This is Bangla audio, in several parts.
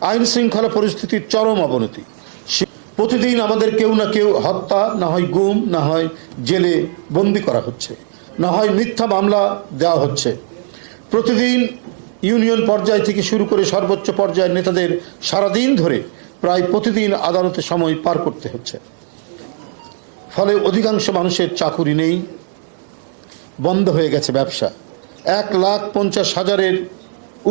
আইন শৃঙ্খলা পরিস্থিতির চরম অবনতি। প্রতিদিন আমাদের কেউ না কেউ হত্যা, না হয় গুম, না হয় জেলে বন্দি করা হচ্ছে, না হয় মিথ্যা মামলা দেওয়া হচ্ছে। প্রতিদিন ইউনিয়ন পর্যায় থেকে শুরু করে সর্বোচ্চ পর্যায়ের নেতাদের সারাদিন ধরে প্রায় প্রতিদিন আদালতে সময় পার করতে হচ্ছে। ফলে অধিকাংশ মানুষের চাকুরি নেই, বন্ধ হয়ে গেছে ব্যবসা। 1,50,000-এর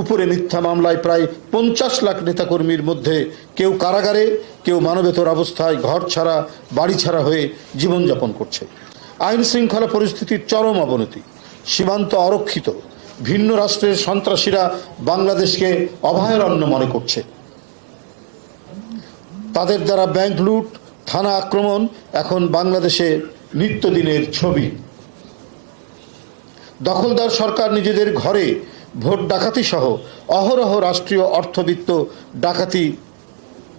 উপরে মিথ্যা মামলায় প্রায় 50 লাখ নেতাকর্মীর মধ্যে কেউ কারাগারে, কেউ মানবেতর অবস্থায় ঘর ছাড়া, বাড়ি ছাড়া হয়ে জীবনযাপন করছে। আইন শৃঙ্খলা পরিস্থিতির চরম অবনতি। সীমান্ত অরক্ষিত। ভিন্ন রাষ্ট্রের সন্ত্রাসীরা বাংলাদেশকে অভয়ারণ্য মনে করছে। তাদের দ্বারা ব্যাংক লুট, থানা আক্রমণ এখন বাংলাদেশে নিত্যদিনের ছবি। দখলদার সরকার নিজেদের ঘরে ভোট ডাকাতি সহ অহরহ রাষ্ট্রীয় অর্থবিত্ত ডাকাতি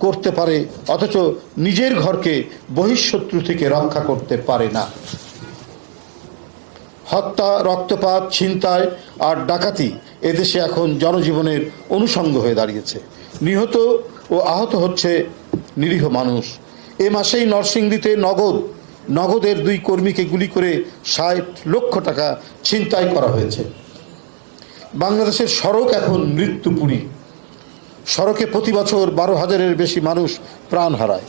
করতে পারে, অথচ নিজের ঘরকে বহিঃশত্রু থেকে রক্ষা করতে পারে না। হত্যা, রক্তপাত, ছিনতাই আর ডাকাতি এদেশে এখন জনজীবনের অনুষঙ্গ হয়ে দাঁড়িয়েছে। নিহত ও আহত হচ্ছে নিরীহ মানুষ। এ মাসেই নরসিংদীতে নগদের 2 কর্মীকে গুলি করে 60 লক্ষ টাকা ছিনতাই করা হয়েছে। বাংলাদেশের সড়ক এখন মৃত্যুপুরী। সড়কে প্রতি বছর 12,000-এর বেশি মানুষ প্রাণ হারায়।